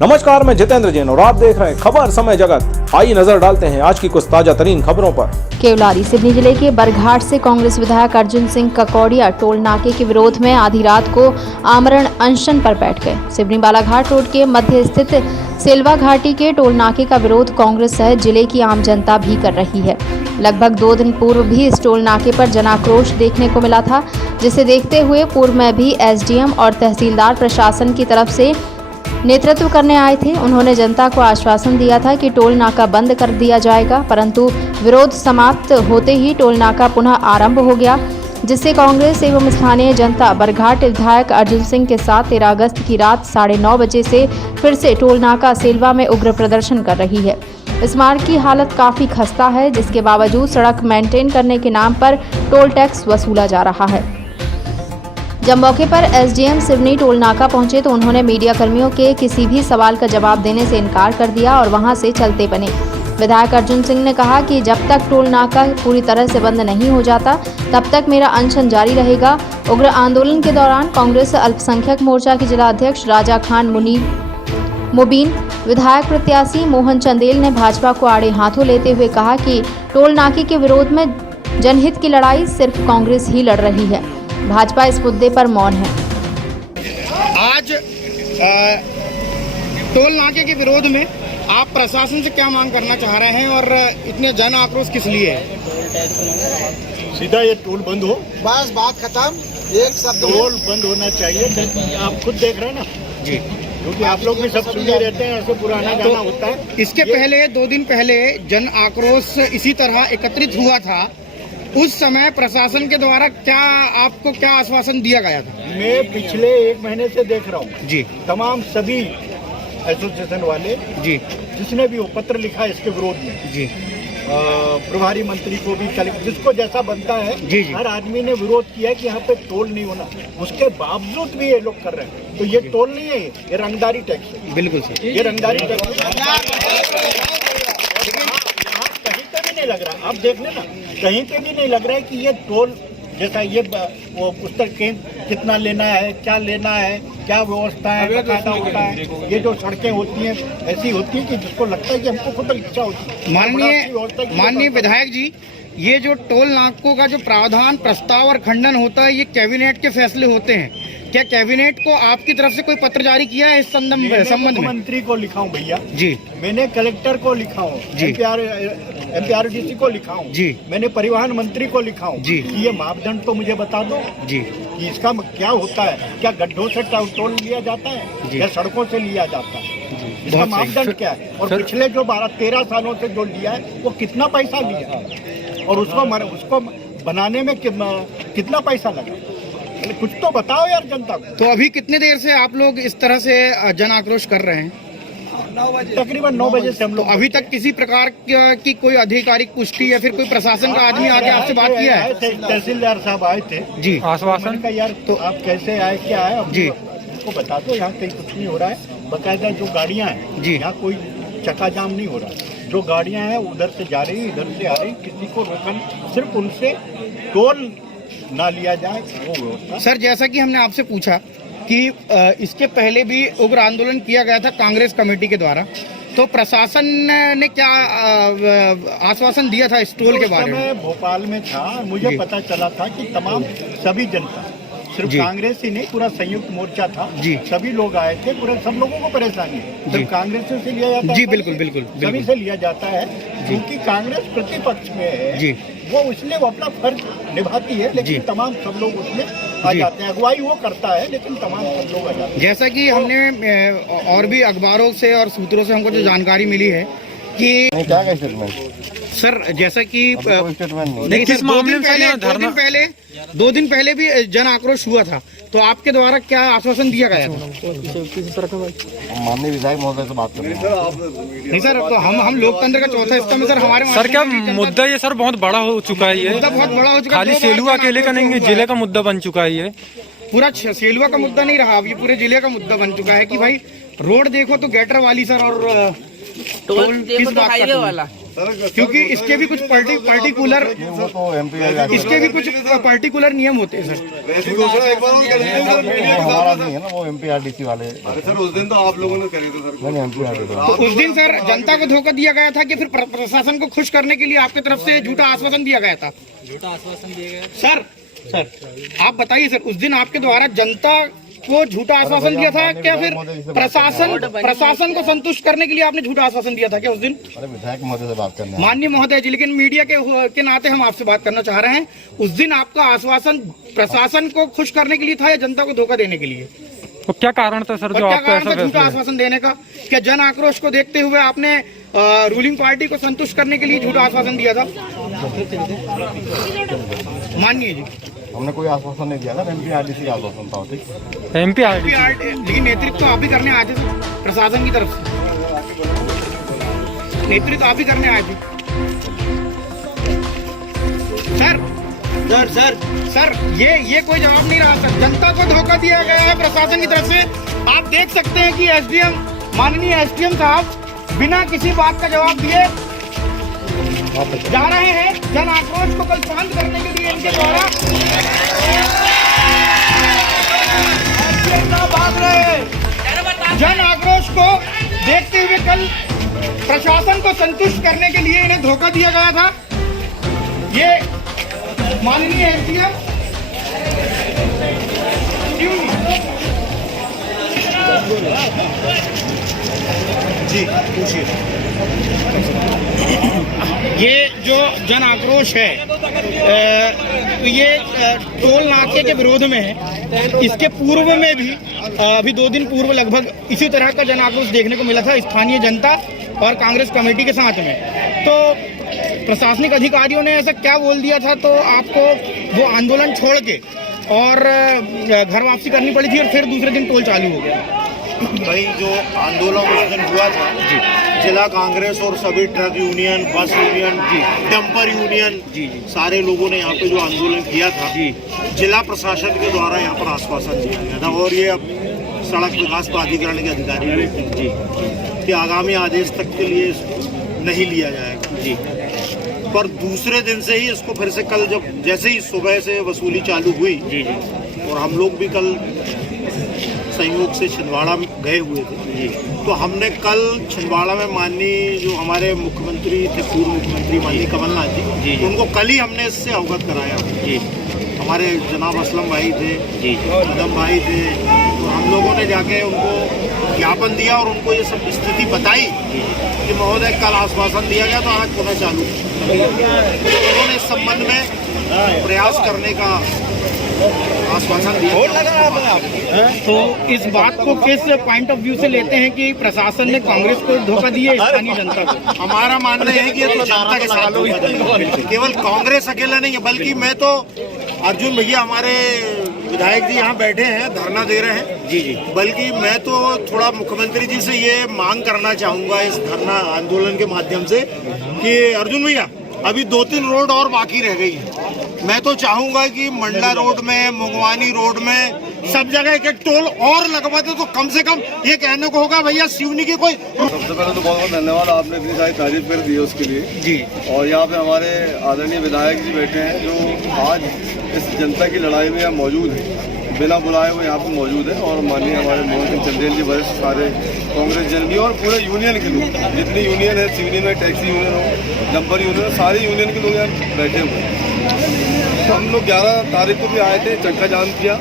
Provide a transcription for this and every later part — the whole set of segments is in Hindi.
नमस्कार, मैं जितेंद्र जैन और आप देख रहे हैं खबर समय जगत। आइए नजर डालते हैं आज की कुछ ताजा तरीन खबरों पर। केवलारी सिवनी जिले के बरघाट से कांग्रेस विधायक अर्जुन सिंह ककौड़िया टोल नाके के विरोध में आधी रात को आमरण अनशन पर बैठ गए। सिवनी बालाघाट रोड के मध्य स्थित सेलवा घाटी के टोल नाके का विरोध कांग्रेस सहित जिले की आम जनता भी कर रही है। लगभग 2 दिन पूर्व भी इस टोल नाके पर जनाक्रोश देखने को मिला था, जिसे देखते हुए पूर्व में भी एसडीएम और तहसीलदार प्रशासन की तरफ से नेतृत्व करने आए थे। उन्होंने जनता को आश्वासन दिया था कि टोल नाका बंद कर दिया जाएगा, परंतु विरोध समाप्त होते ही टोल नाका पुनः आरंभ हो गया, जिससे कांग्रेस एवं स्थानीय जनता बरघाट विधायक अर्जुन सिंह के साथ 13 अगस्त की रात 9:30 बजे से फिर से टोल नाका सेलवा में उग्र प्रदर्शन कर रही है। इस मार्ग की हालत काफ़ी खस्ता है, जिसके बावजूद सड़क मेंटेन करने के नाम पर टोल टैक्स वसूला जा रहा है। जब मौके पर एसडीएम सिवनी टोल नाका पहुंचे तो उन्होंने मीडिया कर्मियों के किसी भी सवाल का जवाब देने से इनकार कर दिया और वहां से चलते बने। विधायक अर्जुन सिंह ने कहा कि जब तक टोल नाका पूरी तरह से बंद नहीं हो जाता तब तक मेरा अनशन जारी रहेगा। उग्र आंदोलन के दौरान कांग्रेस अल्पसंख्यक मोर्चा के जिला अध्यक्ष राजा खान मुबीन, विधायक प्रत्याशी मोहन चंदेल ने भाजपा को आड़े हाथों लेते हुए कहा कि टोल नाके के विरोध में जनहित की लड़ाई सिर्फ कांग्रेस ही लड़ रही है, भाजपा इस मुद्दे पर मौन है। आज टोल नाके के विरोध में आप प्रशासन से क्या मांग करना चाह रहे हैं और इतने जन आक्रोश किस लिए है? सीधा ये टोल बंद हो, बस बात खत्म। एक शब्द टोल बंद होना चाहिए। आप खुद देख रहे हैं ना जी, क्योंकि आप लोग भी सब सुनते रहते हैं, ऐसे पुराना गाना होता है। इसके पहले 2 दिन पहले जन आक्रोश इसी तरह एकत्रित हुआ था। उस समय प्रशासन के द्वारा आपको क्या आश्वासन दिया गया था? मैं पिछले 1 महीने से देख रहा हूँ जी, तमाम सभी एसोसिएशन वाले जी, जिसने भी वो पत्र लिखा है इसके विरोध में जी, प्रभारी मंत्री को भी, जिसको जैसा बनता है जी, जी। हर आदमी ने विरोध किया कि यहाँ पे टोल नहीं होना। उसके बावजूद भी ये लोग कर रहे हैं, तो ये टोल नहीं है, ये रंगदारी टैक्स है। बिल्कुल सही, ये रंगदारी टैक्स कहीं पे भी नहीं लग रहा। आप देख लेना, कहीं पे भी नहीं लग रहा है कि ये टोल जैसा ये वो पुस्तक कितना लेना है, क्या लेना है, क्या व्यवस्था है, बकायदा होता है। ये जो सड़कें होती हैं ऐसी होती है कि जिसको लगता है कि हमको खुद इच्छा होती है। माननीय विधायक जी, ये जो टोल नाकों का जो प्रावधान, प्रस्ताव और खंडन होता है, ये कैबिनेट के फैसले होते हैं। क्या कैबिनेट को आपकी तरफ से कोई पत्र जारी किया है इस संबंध में? मंत्री को लिखा हूँ भैया जी, मैंने कलेक्टर को लिखा हूँ, एमपीआरडीसी को लिखा हूँ जी, मैंने परिवहन मंत्री को लिखा हूँ जी, कि ये मापदंड तो मुझे बता दो जी कि इसका क्या होता है। क्या गड्ढों से टोल लिया जाता है या सड़कों से लिया जाता है? इसका मापदंड क्या है? और पिछले जो 12-13 सालों से जो लिया है वो कितना पैसा लिया और उसको बनाने में कितना पैसा लगा? कुछ तो बताओ यार जनता को। तो अभी कितने देर से आप लोग इस तरह से जन आक्रोश कर रहे हैं? तकरीबन 9 बजे से हम लोग। अभी तक किसी प्रकार की कोई आधिकारिक पुष्टि या फिर कोई प्रशासन का आदमी आके आपसे बात किया है? तहसीलदार साहब आए थे जी, आश्वासन का यार तो आप कैसे आए, क्या आए जी, उसको बता दो। यहाँ कहीं कुछ नहीं हो रहा है। बकायदा जो गाड़ियाँ हैं जी, यहाँ कोई चक्का जाम नहीं हो रहा। जो गाड़ियाँ हैं उधर से जा रही, इधर से आ रही, किसी को रोकन, सिर्फ उनसे टोल ना लिया जाए वो व्यवस्था। सर, जैसा कि हमने आपसे पूछा कि इसके पहले भी उग्र आंदोलन किया गया था कांग्रेस कमेटी के द्वारा, तो प्रशासन ने क्या आश्वासन दिया था इस टोल के बारे में? मैं भोपाल में था, मुझे पता चला था कि तमाम सभी जनता, सिर्फ कांग्रेस ही नहीं, पूरा संयुक्त मोर्चा था जी, सभी लोग आए थे। पूरे सब लोगों को परेशानी है, सिर्फ कांग्रेस से लिया जाता है जी, बिल्कुल बिल्कुल सभी से लिया जाता है, क्योंकि कांग्रेस प्रतिपक्ष में है जी, वो इसलिए वो अपना फर्ज निभाती है, लेकिन तमाम सब लोग उसमें आ जाते हैं। अगुवाई वो करता है लेकिन तमाम सब लोग आ जाते हैं। जैसा कि हमने और भी अखबारों से और सूत्रों से हमको जो जानकारी मिली है कि क्या कह स्टेटमेंट सर, जैसा कि नहीं, किस मामले में 2 दिन पहले भी जन आक्रोश हुआ था, तो आपके द्वारा क्या आश्वासन दिया गया था? माननीय विधायक महोदय से बात कर रहे हैं। नहीं सर, तो हम लोकतंत्र का चौथा स्तंभ में सर हमारे सर क्या मुद्दा ये सर बहुत बड़ा हो चुका है। ये मुद्दा बहुत बड़ा हो चुका है। खाली सेलुआ अकेले का नहीं है, जिले का मुद्दा बन चुका है। ये पूरा सेलुआ का मुद्दा नहीं रहा, अब ये पूरे जिले का मुद्दा बन चुका है कि भाई रोड देखो तो गैटर वाली सर, और टोल किस बात का? क्योंकि इसके भी कुछ पर्टिकुलर वो तो एमपी इसके भी कुछ पर्टिकुलर नियम होते हैं सर। ऐसी घोषणा एक बार और कर दीजिए सर, मीडिया के हमारा सामने नहीं है ना, वो एमपीआरडीसी वाले। अरे सर उस दिन तो आप लोगों ने करे थे सर। नहीं एमपीआरडीसी तो उस दिन सर जनता को धोखा दिया गया था कि फिर प्रशासन को खुश करने के लिए आपकी तरफ से झूठा आश्वासन दिया गया था? झूठा आश्वासन दिया गया सर आप बताइए सर, उस दिन आपके द्वारा जनता को झूठा आश्वासन दिया था क्या, फिर प्रशासन को संतुष्ट करने के लिए आपने झूठा आश्वासन दिया था क्या उस दिन? अरे विधायक महोदय से बात करना है। माननीय महोदय जी, लेकिन मीडिया के नाते हम आपसे बात करना चाह रहे हैं, उस दिन आपका आश्वासन प्रशासन को खुश करने के लिए था या जनता को धोखा देने के लिए? तो क्या कारण था सर जो क्या आपको कारण ऐसा था झूठा फैसला? आश्वासन देने का? क्या जन आक्रोश को देखते हुए आपने रूलिंग पार्टी को संतुष्ट करने के लिए झूठा आश्वासन दिया था? मानिए जी, हमने कोई आश्वासन नहीं दिया था, एमपीआरडीसी का आश्वासन था। ठीक, एमपीआरडीसी लेकिन नेतृत्व तो आप ही करने आए थे सर, प्रशासन की तरफ से नेतृत्व आप ही करने आए थे सर। सर ये कोई जवाब नहीं रहा सर, जनता को धोखा दिया गया है प्रशासन की तरफ से। आप देख सकते हैं कि एसडीएम, माननीय एसडीएम साहब बिना किसी बात का जवाब दिए जा रहे हैं। जन आक्रोश को कल शांत करने के लिए इनके द्वारा जन आक्रोश को देखते हुए कल प्रशासन को संतुष्ट करने के लिए इन्हें धोखा दिया गया था। ये माननीय एसडीएम जी पूछिए। ये जो जन आक्रोश है ये टोल नाके के विरोध में है। इसके पूर्व में भी अभी 2 दिन पूर्व लगभग इसी तरह का जन आक्रोश देखने को मिला था स्थानीय जनता और कांग्रेस कमेटी के साथ में। तो प्रशासनिक अधिकारियों ने ऐसा क्या बोल दिया था तो आपको वो आंदोलन छोड़ के और घर वापसी करनी पड़ी थी और फिर दूसरे दिन टोल चालू हो गया? भाई जो आंदोलन उस दिन हुआ था, जिला कांग्रेस और सभी ट्रक यूनियन, बस यूनियन, डंपर यूनियन, सारे लोगों ने यहाँ पे जो आंदोलन किया था, जिला प्रशासन के द्वारा यहाँ पर आश्वासन दिया गया था और ये अब सड़क विकास प्राधिकरण के अधिकारी लोग कि आगामी आदेश तक के लिए नहीं लिया जाएगा। पर दूसरे दिन से ही इसको फिर से कल जब जैसे ही सुबह से वसूली चालू हुई और हम लोग भी कल संयोग से छिंदवाड़ा में गए हुए थे, तो हमने कल छिंदवाड़ा में माननीय जो हमारे मुख्यमंत्री थे, पूर्व मुख्यमंत्री माननीय कमलनाथ जी, उनको कल ही हमने इससे अवगत कराया। हमारे जनाब असलम भाई थे, कदम भाई थे, तो हम लोगों ने जाके उनको ज्ञापन दिया और उनको ये सब स्थिति बताई कि महोदय कल आश्वासन दिया गया तो आज पुनः चालू। उन्होंने इस संबंध में प्रयास करने का आश्वासन दिया। तो इस बात को किस पॉइंट ऑफ व्यू से लेते हैं कि प्रशासन ने कांग्रेस को धोखा दिया स्थानीय जनता को? हमारा मानना है कि ये तो जनता के साथ धोखा दिया, केवल कांग्रेस अकेला नहीं है, बल्कि मैं तो अर्जुन भैया हमारे विधायक जी यहाँ बैठे हैं, धरना दे रहे हैं जी, बल्कि मैं तो थोड़ा मुख्यमंत्री जी से ये मांग करना चाहूँगा इस धरना आंदोलन के माध्यम से कि अर्जुन भैया अभी 2-3 रोड और बाकी रह गई है। मैं तो चाहूंगा कि मंडला रोड में, मुंगवानी रोड में सब जगह एक टोल और लगवा दे तो कम से कम ये कहने को होगा भैया सिवनी की कोई। सबसे पहले तो बहुत बहुत धन्यवाद, आपने इतनी सारी तारीफ कर दी है उसके लिए जी। और यहाँ पे हमारे आदरणीय विधायक जी बैठे हैं जो आज इस जनता की लड़ाई में यहाँ मौजूद है, बिना बुलाए हुए यहाँ पे मौजूद है। और माननीय हमारे मोहन सिंह चंदेल जी, वरिष्ठ सारे कांग्रेस जन भी और पूरे यूनियन के लोग, जितनी यूनियन है, सिवनी में टैक्सी यूनियन हो, डंपर यूनियन हो, सारी यूनियन के लोग यहाँ बैठे हुए हैं। हम लोग 11 तारीख को भी आए थे, चक्का जाम किया,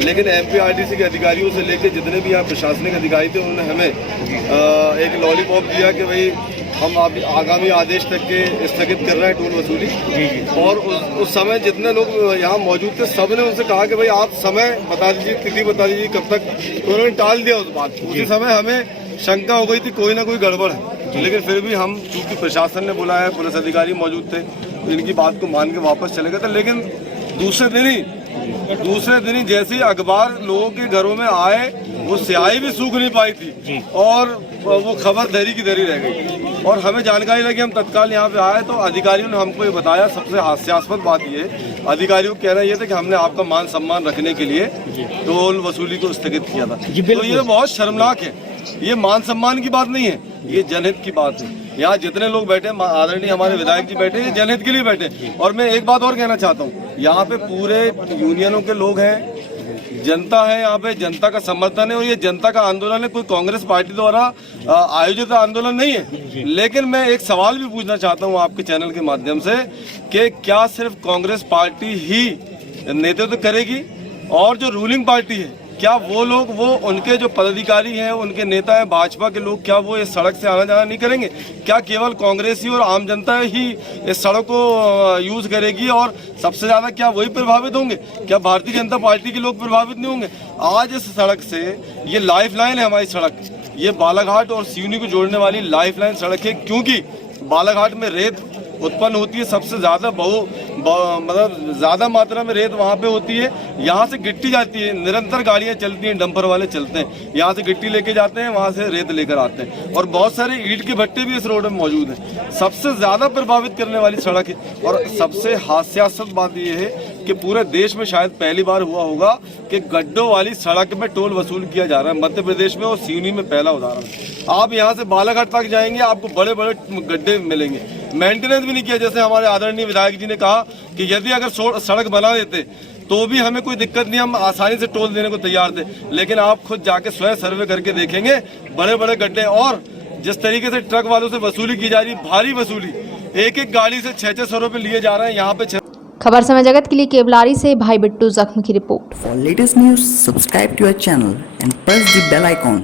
लेकिन एमपीआरडीसी के अधिकारियों से लेकर जितने भी यहाँ प्रशासनिक अधिकारी थे उन्होंने हमें एक लॉलीपॉप दिया कि भाई हम आप आगामी आदेश तक के स्थगित कर रहे हैं टोल वसूली। और उस समय जितने लोग यहाँ मौजूद थे सब ने उनसे कहा कि भाई आप समय बता दीजिए, तिथि बता दीजिए कब तक, तो उन्होंने टाल दिया उस बात को। उसी समय हमें शंका हो गई थी कोई ना कोई गड़बड़ है, लेकिन फिर भी हम चूँकि प्रशासन ने बुलाया, पुलिस अधिकारी मौजूद थे, तो इनकी बात को मान के वापस चले गए थे। लेकिन दूसरे दिन ही जैसे ही अखबार लोगों के घरों में आए, वो स्याही भी सूख नहीं पाई थी और वो खबर धरी की धरी रह गई। और हमें जानकारी लगी, हम तत्काल यहाँ पे आए तो अधिकारियों ने हमको ये बताया। सबसे हास्यास्पद बात ये, अधिकारियों का कहना ये था कि हमने आपका मान सम्मान रखने के लिए टोल वसूली को स्थगित किया था। तो ये बहुत शर्मनाक है, ये मान सम्मान की बात नहीं है, ये जनहित की बात है। यहाँ जितने लोग बैठे हैं, आदरणीय हमारे विधायक जी बैठे हैं, जनहित के लिए बैठे हैं। और मैं एक बात और कहना चाहता हूँ, यहाँ पे पूरे यूनियनों के लोग हैं, जनता है, यहाँ पे जनता का समर्थन है और ये जनता का आंदोलन है, कोई कांग्रेस पार्टी द्वारा आयोजित आंदोलन नहीं है। लेकिन मैं एक सवाल भी पूछना चाहता हूँ आपके चैनल के माध्यम से कि क्या सिर्फ कांग्रेस पार्टी ही नेतृत्व करेगी और जो रूलिंग पार्टी है, क्या वो लोग, वो उनके जो पदाधिकारी हैं, उनके नेता हैं, भाजपा के लोग, क्या वो इस सड़क से आना जाना नहीं करेंगे? क्या केवल कांग्रेस ही और आम जनता ही इस सड़क को यूज करेगी और सबसे ज्यादा क्या वही प्रभावित होंगे? क्या भारतीय जनता पार्टी के लोग प्रभावित नहीं होंगे? आज इस सड़क से, ये लाइफ लाइन है हमारी सड़क, ये बालाघाट और सिवनी को जोड़ने वाली लाइफ लाइन सड़क है, क्योंकि बालाघाट में रेत उत्पन्न होती है, सबसे ज्यादा मतलब ज्यादा मात्रा में रेत वहाँ पे होती है। यहाँ से गिट्टी जाती है, निरंतर गाड़ियाँ चलती हैं, डंपर वाले चलते हैं, यहाँ से गिट्टी लेके जाते हैं, वहाँ से रेत लेकर आते हैं और बहुत सारे ईंट के भट्टे भी इस रोड में मौजूद हैं। सबसे ज्यादा प्रभावित करने वाली सड़क है और सबसे हास्यास्पद बात यह है कि पूरे देश में शायद पहली बार हुआ होगा कि गड्ढों वाली सड़क में टोल वसूल किया जा रहा है, मध्य प्रदेश में और सिवनी में पहला उदाहरण है। आप यहाँ से बालाघाट तक जाएंगे, आपको बड़े बड़े गड्ढे मिलेंगे, मेंटेनेंस भी नहीं किया। जैसे हमारे आदरणीय विधायक जी ने कहा कि यदि अगर सड़क बना देते तो भी हमें कोई दिक्कत नहीं, हम आसानी से टोल देने को तैयार थे, लेकिन आप खुद जाके स्वयं सर्वे करके देखेंगे, बड़े बड़े गड्ढे। और जिस तरीके से ट्रक वालों से वसूली की जा रही, भारी वसूली, एक एक गाड़ी से 600 रुपए लिए जा रहे हैं यहाँ पे। खबर समय जगत के लिए केवलारी से भाई बिट्टू जख्म की report. For latest news, subscribe to our channel and press the bell icon.